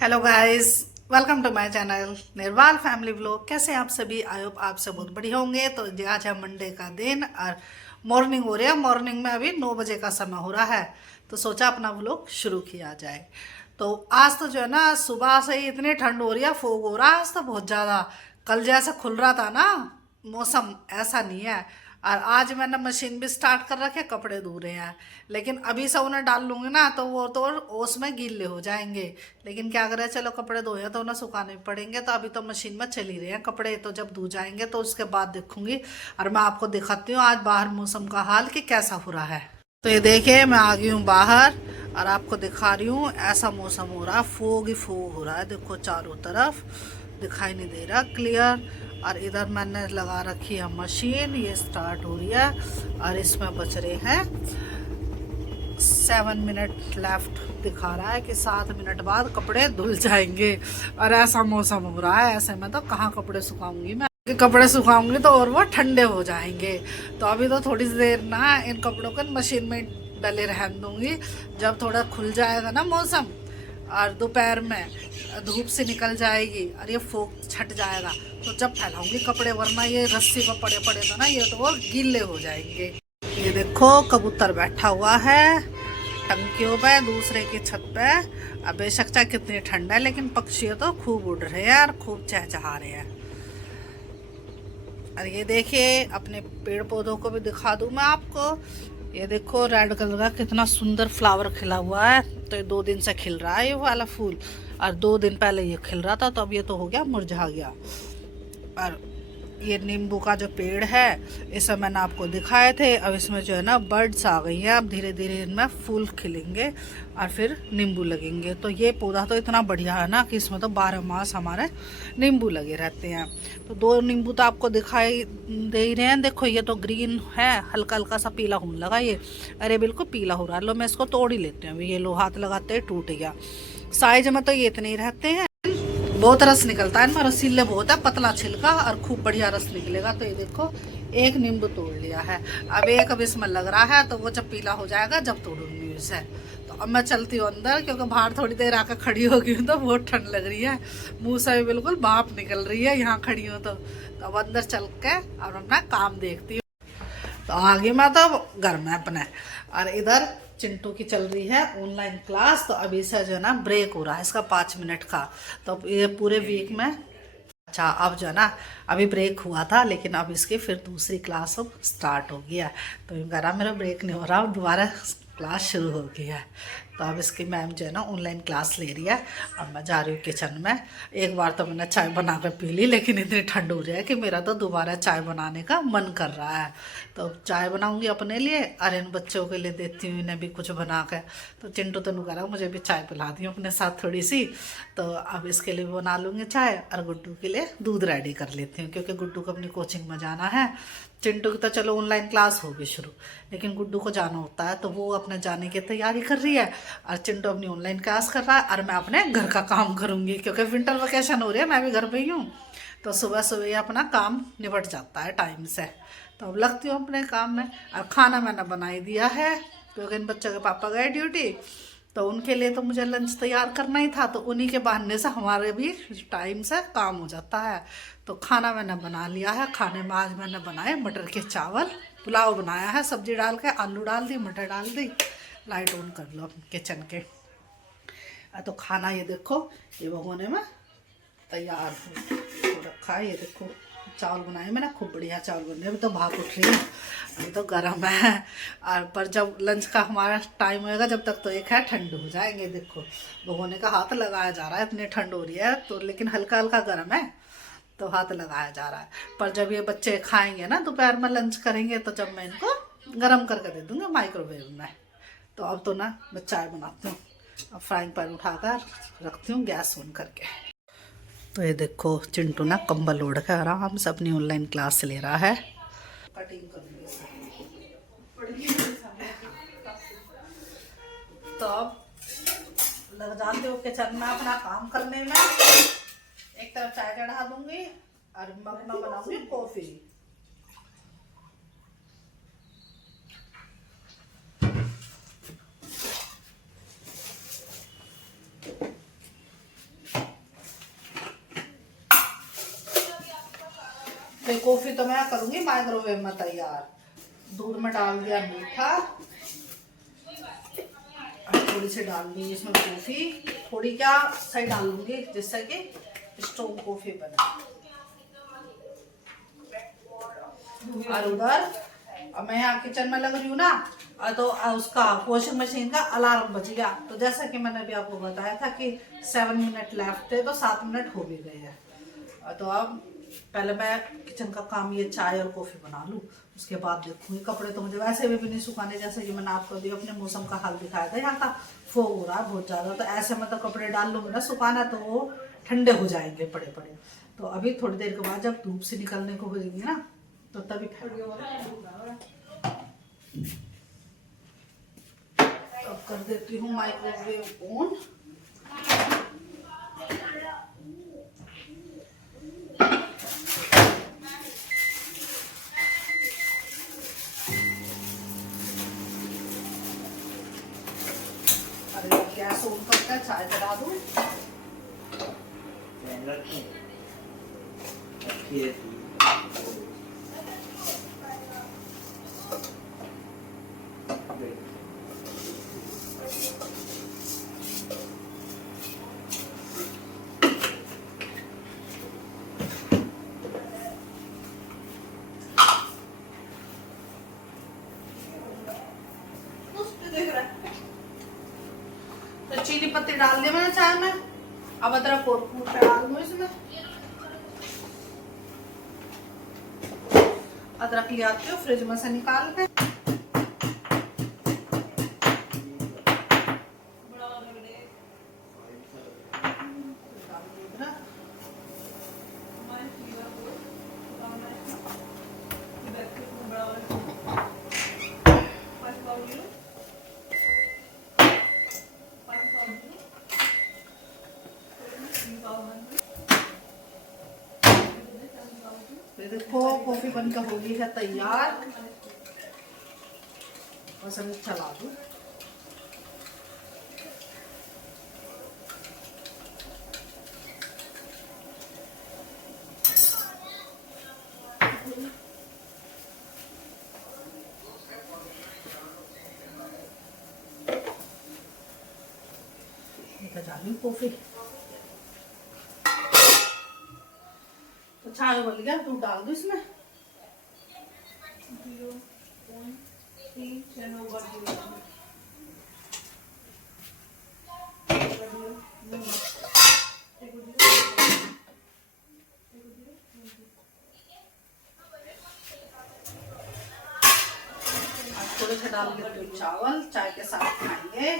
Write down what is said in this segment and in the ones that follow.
Hello guys, welcome to my channel Nirwal family vlog. कैसे हैं आप सभी? आई होप आप सब बहुत बढ़िया होंगे। तो आज है मंडे का दिन और मॉर्निंग हो रही है। मॉर्निंग में अभी 9 बजे का समय हो रहा है, तो सोचा अपना व्लॉग शुरू किया जाए। तो आज तो जो है ना, सुबह से ही इतनी ठंड हो रही है, फोग हो रहा है आज तो बहुत ज़्यादा। कल जैसा खुल रहा था ना मौसम, ऐसा नहीं है। और आज मैंने मशीन भी स्टार्ट कर रखे, कपड़े धो रहे हैं। लेकिन अभी से उन्हें डाल लूंगी ना तो वो तो ओस में गीले हो जाएंगे। लेकिन क्या करें, चलो कपड़े धोए तो उन्हें सुखाने पड़ेंगे। तो अभी तो मशीन में चल ही रहे हैं कपड़े, तो जब धो जाएंगे तो उसके बाद देखूंगी। और मैं आपको दिखाती हूँ आज बाहर मौसम का हाल कि कैसा हो रहा है। तो ये देखिए, मैं आ गई हूँ बाहर और आपको दिखा रही हूँ। ऐसा मौसम हो रहा है, फोग ही फोग हो रहा है। देखो चारों तरफ दिखाई नहीं दे रहा क्लियर। और इधर मैंने लगा रखी है मशीन, ये स्टार्ट हो रही है। और इसमें बच रहे हैं 7 मिनट लेफ्ट। दिखा रहा है कि 7 मिनट बाद कपड़े धुल जाएंगे। और ऐसा मौसम हो रहा है, ऐसे में तो कहाँ कपड़े सुखाऊंगी मैं। कि कपड़े सुखाऊंगी तो और वो ठंडे हो जाएंगे। तो अभी तो थोड़ी देर ना इन कपड़ों को मशीन में डले रहने दूंगी। जब थोड़ा खुल जाएगा ना मौसम और दोपहर में धूप से निकल जाएगी और ये फोक छट जाएगा, तो जब फैलाऊंगी कपड़े। वरना ये रस्सी पर पड़े पड़े तो ना ये तो वो गीले हो जाएंगे। ये देखो कबूतर बैठा हुआ है टंकियों पे, दूसरे की छत पे। अब बेशक चाहे कितनी ठंड है, लेकिन पक्षी तो खूब उड़ रहे हैं और खूब चहचहा रहे हैं। और ये देखिए, अपने पेड़ पौधों को भी दिखा दूं मैं आपको। ये देखो रेड कलर का कितना सुंदर फ्लावर खिला हुआ है। तो ये 2 दिन से खिल रहा है ये वाला फूल। और 2 दिन पहले ये खिल रहा था, तो अब ये तो हो गया मुरझा गया। और ये नींबू का जो पेड़ है, इसे मैंने आपको दिखाए थे। अब इसमें जो है ना बर्ड्स आ गई हैं। अब धीरे धीरे इनमें फूल खिलेंगे और फिर नींबू लगेंगे। तो ये पौधा तो इतना बढ़िया है ना कि इसमें तो 12 मास हमारे नींबू लगे रहते हैं। तो 2 नींबू तो आपको दिखाई दे ही रहे हैं। देखो ये तो ग्रीन है, हल्का हल्का सा पीला होने लगा ये। अरे बिल्कुल पीला हो रहा है। लो मैं इसको तोड़ ही लेते हैं। ये लो, हाथ लगाते ही टूट गया। साइज में तो ये इतने ही रहते हैं। बहुत रस निकलता है इनमें, रसीले बहुत है, पतला छिलका और खूब बढ़िया रस निकलेगा। तो ये देखो एक नींबू तोड़ लिया है। अब इसमें लग रहा है, तो वो जब पीला हो जाएगा जब तोड़ूंगी उसे। तो अब मैं चलती हूँ अंदर, क्योंकि बाहर थोड़ी देर आकर खड़ी हो गई हूँ तो बहुत ठंड लग रही है। मुंह से भी बिल्कुल भाप निकल रही है यहाँ खड़ी हूँ तो अब अंदर चल के और अपना काम देखती हूँ। तो आगे मैं तो घर में अपने। और इधर चिंटू की चल रही है ऑनलाइन क्लास। तो अभी से जो है ना ब्रेक हो रहा है इसका 5 मिनट का। तो ये पूरे वीक में, अच्छा अब जो है ना, अभी ब्रेक हुआ था लेकिन अब इसकी फिर दूसरी क्लास अब स्टार्ट हो गया है। तो यूँ कह रहा मेरा ब्रेक नहीं हो रहा, अब दोबारा क्लास शुरू हो गई है। तो अब इसकी मैम जो है ना ऑनलाइन क्लास ले रही है। अब मैं जा रही हूँ किचन में। एक बार तो मैंने चाय बना कर पी ली, लेकिन इतनी ठंड हो रही है कि मेरा तो दोबारा चाय बनाने का मन कर रहा है। तो चाय बनाऊंगी अपने लिए और इन बच्चों के लिए देती हूँ इन्हें भी कुछ बना कर। तो चिंटू तो कह रहा मुझे भी चाय पिला दी अपने साथ थोड़ी सी। तो अब इसके लिए भी बना लूँगी चाय और गुड्डू के लिए दूध रेडी कर लेती हूँ, क्योंकि गुड्डू को अपनी कोचिंग में जाना है। चिंटू की तो चलो ऑनलाइन क्लास होगी शुरू, लेकिन गुड्डू को जाना होता है तो वो अपने जाने की तैयारी कर रही है। और चिंटू अपनी ऑनलाइन क्लास कर रहा है और मैं अपने घर का काम करूँगी, क्योंकि विंटर वेकेशन हो रही है, मैं भी घर पे ही हूँ। तो सुबह सुबह ही अपना काम निपट जाता है टाइम से। तो अब लगती हूँ अपने काम में। और खाना मैंने बना ही दिया है, क्योंकि इन बच्चों के पापा गए ड्यूटी। तो उनके लिए तो मुझे लंच तैयार करना ही था, तो उन्हीं के बहाने से हमारे भी टाइम से काम हो जाता है। तो खाना मैंने बना लिया है। खाने में आज मैंने बनाए मटर के चावल, पुलाव बनाया है, सब्जी डाल के, आलू डाल दी, मटर डाल दी। लाइट ऑन कर लो किचन के। तो खाना ये देखो, ये भगोने में तैयार हो रखा है। ये देखो चावल बनाए मैंने, खूब बढ़िया चावल बन रहे। अभी तो भाप उठ रही है, अभी तो गर्म है। और पर जब लंच का हमारा टाइम होएगा, जब तक तो एक है ठंड हो जाएंगे। देखो भगोने का हाथ लगाया जा रहा है, इतनी ठंड हो रही है तो, लेकिन हल्का हल्का गर्म है तो हाथ लगाया जा रहा है। पर जब ये बच्चे खाएंगे ना, दोपहर में लंच करेंगे, तो जब मैं इनको गर्म करके दे दूँगी माइक्रोवेव में। तो अब तो ना मैं चाय बनाती हूँ। अब फ्राइंग पैन उठाकर रखती हूँ गैस ऑन करके। तो ये देखो चिंटू ना कंबल ओढ़ कर आराम से अपनी ऑनलाइन क्लास ले रहा है। कटिंग कर तो अब लग जाते हो किचन में अपना काम करने में। एक तरफ चाय चढ़ा दूंगी और मग में बनाऊंगी कॉफी। तो कॉफी तो मैं करूंगी माइक्रोवेव में तैयार। दूध में डाल दिया मीठा, और थोड़ी सी डाल दूंगी इसमें कॉफी, थोड़ी क्या सही डालूंगी जिससे कि स्ट्रॉन्ग कॉफी बने। और उधर अब मैं यहाँ किचन में लग रही हूँ ना, तो उसका वॉशिंग मशीन का अलार्म बज गया। तो जैसा कि मैंने अभी आपको बताया था कि 7 मिनट लेफ्ट थे, तो 7 मिनट हो भी गए हैं। तो अब पहले मैं किचन का काम, ये चाय और कॉफी बना लूँ, उसके बाद देखूंगी। कपड़े तो मुझे वैसे भी नहीं सुखाने, जैसे कि मैंने आपको अभी अपने मौसम का हाल दिखाया था, यहाँ का फोग हो रहा है बहुत ज़्यादा। तो ऐसे में तो कपड़े डाल लूँगी ना सुखाना, तो वो ठंडे हो जाएंगे पड़े पड़े। तो अभी थोड़ी देर के बाद जब धूप से निकलने को हो जाएगी ना, तो तभी अब कर देती हूँ माइक्रोवेव ऑन। अरे गैस ऑन करके चाय चढ़ा दूँ। तो चीनी पत्ती डाल दिया मैंने चाय में, अब अदरक और कूट के डाल दूँ इसमें। अदरक ले आती हूँ फ्रिज में से निकाल के। देखो कॉफी बनकर हो गई है तैयार, बस अभी चला दूं। डाली कॉफी, तो चाय उबल गया, दूध डाल दो इसमें। थोड़े से डाल के चावल चाय के साथ खाएंगे।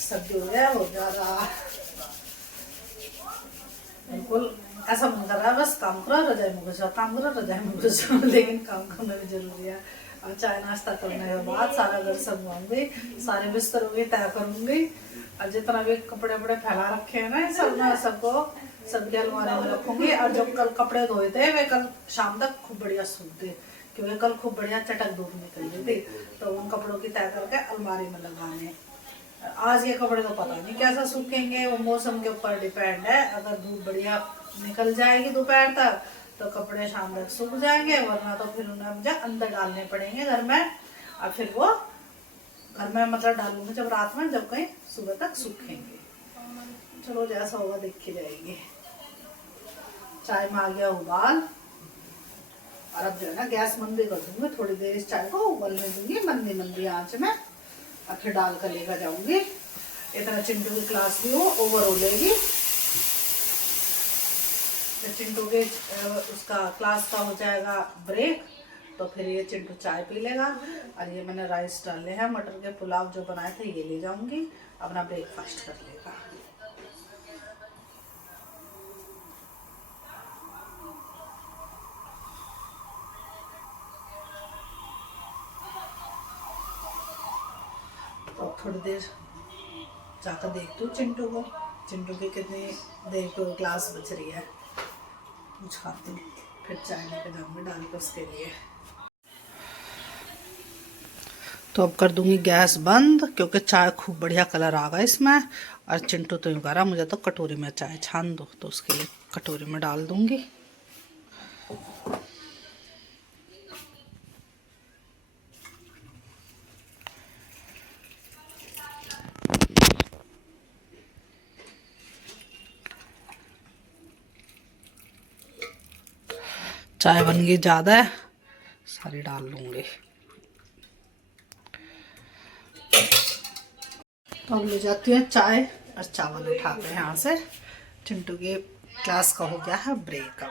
सर्दी हो गया बहुत ज्यादा, बिल्कुल ऐसा मन कर रहा है बस काम करो रजाई में घुस जाओ, काम करो रजाई में घुस जाओ। लेकिन काम करना भी जरूरी है। अब चाय नाश्ता करने के बाद सारा घर संभालूंगी, सारे बिस्तर भी तय करूंगी, और जितना भी कपड़े वपड़े फैला रखे हैं ना सब ना सबको सबके अलमारी में रखूंगी। और जो कल कपड़े धोए थे वे कल शाम तक खूब बढ़िया सूखते, क्योंकि कल खूब बढ़िया चटक धूप निकल रही थी, तो उन कपड़ों की तय करके अलमारी में लगाने। आज ये कपड़े तो पता नहीं कैसा सूखेंगे, वो मौसम के ऊपर डिपेंड है। अगर धूप बढ़िया निकल जाएगी दोपहर तक तो कपड़े शाम तक सूख जाएंगे, वरना तो फिर उन्हें मुझे अंदर डालने पड़ेंगे घर में, और फिर वो घर में मतलब डालूंगी जब रात में, जब कहीं सुबह तक सूखेंगे। चलो जैसा होगा देखी जाएगी। चाय में आ गया उबाल, और अब जो है ना गैस मंदी कर दूंगी, थोड़ी देर इस चाय को उबलने दूंगी मंदी मंदी आंच में, और फिर डाल कर लेकर जाऊंगी। इतना चिंटू की क्लास भी हो ओवर हो लेगी, तो चिंटू के उसका क्लास का हो जाएगा ब्रेक, तो फिर ये चिंटू चाय पी लेगा। और ये मैंने राइस डाले हैं, मटर के पुलाव जो बनाए थे ये ले जाऊंगी, अपना ब्रेकफास्ट कर लेगा। और थोड़ी देर जाकर देखती हूँ चिंटू की कितनी देर को क्लास बच रही है, कुछ खाती हूँ, फिर चाय लेकर जाऊँगी डाल के उसके लिए। तो अब कर दूंगी गैस बंद, क्योंकि चाय खूब बढ़िया कलर आ गया इसमें। और चिंटू तो यूँ कह रहा मुझे तो कटोरी में चाय छान दो, तो उसके लिए कटोरी में डाल दूंगी। चाय बन गई ज़्यादा है, सारी डाल लूँगी। तो अब ले जाती हूँ चाय और चावल उठाते हैं यहाँ से। चिंटू के क्लास का हो गया है ब्रेक। अब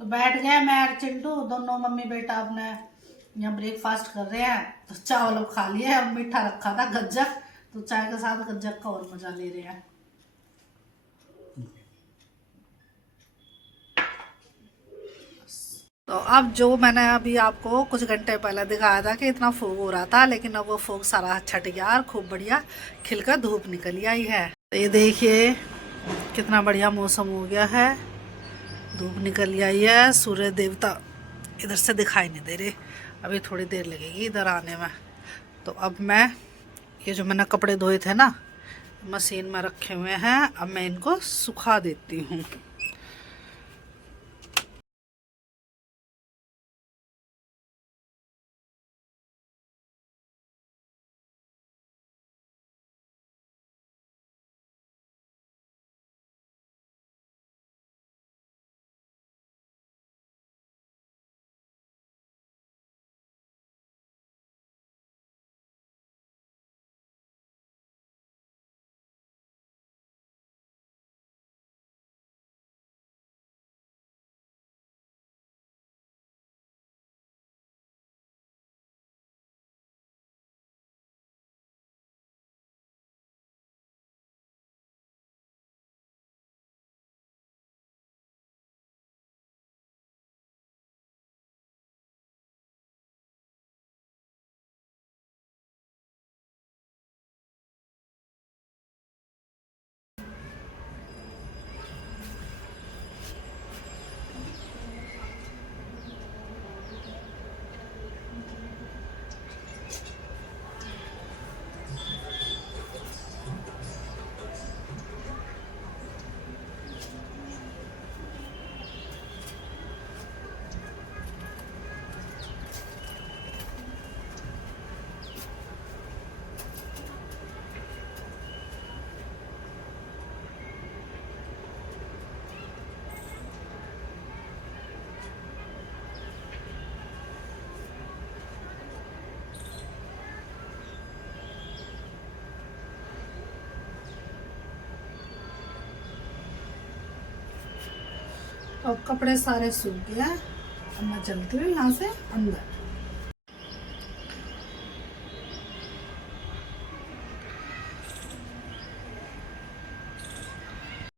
तो बैठ गए मैं और चिंटू दोनों, मम्मी बेटा अपने यहाँ ब्रेकफास्ट कर रहे हैं। तो चावल अब खा लिए, अब मीठा रखा था गज्जक, तो चाय के साथ गज्जक का और मजा ले रहे हैं। तो अब जो मैंने अभी आपको कुछ घंटे पहले दिखाया था कि इतना फोग हो रहा था, लेकिन अब वो फोग सारा छट गया और खूब बढ़िया खिलकर धूप निकल आई है। तो ये देखिए कितना बढ़िया मौसम हो गया है, धूप निकल आई है। सूर्य देवता इधर से दिखाई नहीं दे रहे, अभी थोड़ी देर लगेगी इधर आने में। तो अब मैं ये जो मैंने कपड़े धोए थे ना, मशीन में रखे हुए हैं, अब मैं इनको सुखा देती हूँ। अब कपड़े सारे सूख गए, अब मैं चलती हूँ यहाँ से अंदर।